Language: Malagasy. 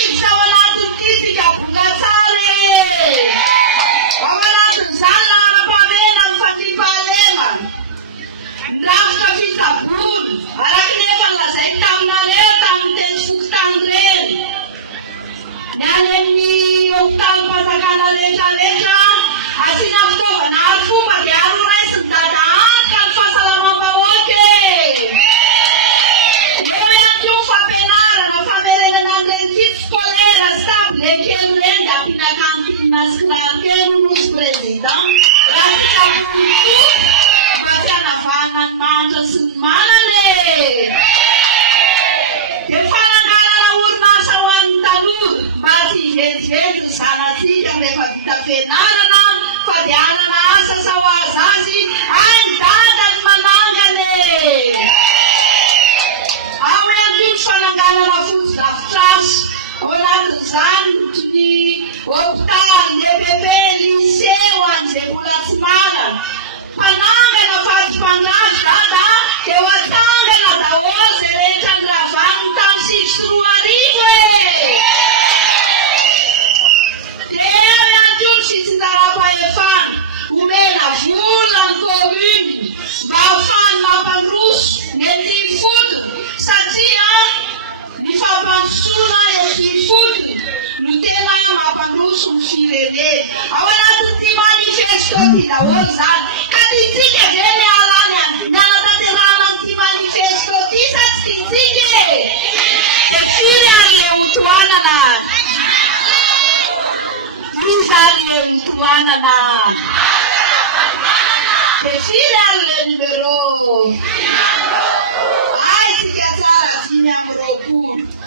rivotra ao anatin'ity fikabongatsary ao anatin'izany laharam-pahamena amin'ny fandriam-pahalema nirafitra fitsaboana araka nefa nolazainy taminareo tamin'ny teny fokotany reny ny any amin'ny hopitaly mpanjakana rehetrarehetra asiana fitaovana arifomba dia aroray sy ny dada antoka ny fahasalamam-bahoaka eo ihany koa fampianarana famerenana an'ireny type scolaire stable kely reny da ampiana kantina sy kirarokely nosy président raha fitsaboana mafianavana ny manitra sy ny manane dia fananganana orinasa ho an'ny tanora mba tsy hivezivezy ny zanatsika rehefa vita fianarana fa dia hanana asa sa ho azy azy any dada ny manangane ao ihany koa ny fananganana fotodrafitrasy ao anatin'izany ny hopitaly EPP lycée ho an'izay mbola tsy manana mpanangana fatim-pandraso dada dia ho atangana daholo zay rehetra ny ravaniny tamin'ny 6 sy 4 arivo dia eo ihany koa ny fitsinjaram-pahefana omena vola ny commune mba ahafahany mampandroso ny ety fotony satria ny fampandrosoana ety fotony no tena mampandroso ny firenena ao anatin'ity manifesto ty daholo zany ka tiantsika ve ny alany nianatanterahana amin'ity manifesto ty sa tsy tiantsika e firy ary le hotoanana izany le mitoanana dia firy ary le numéro ay tsika tsara 5 amby 20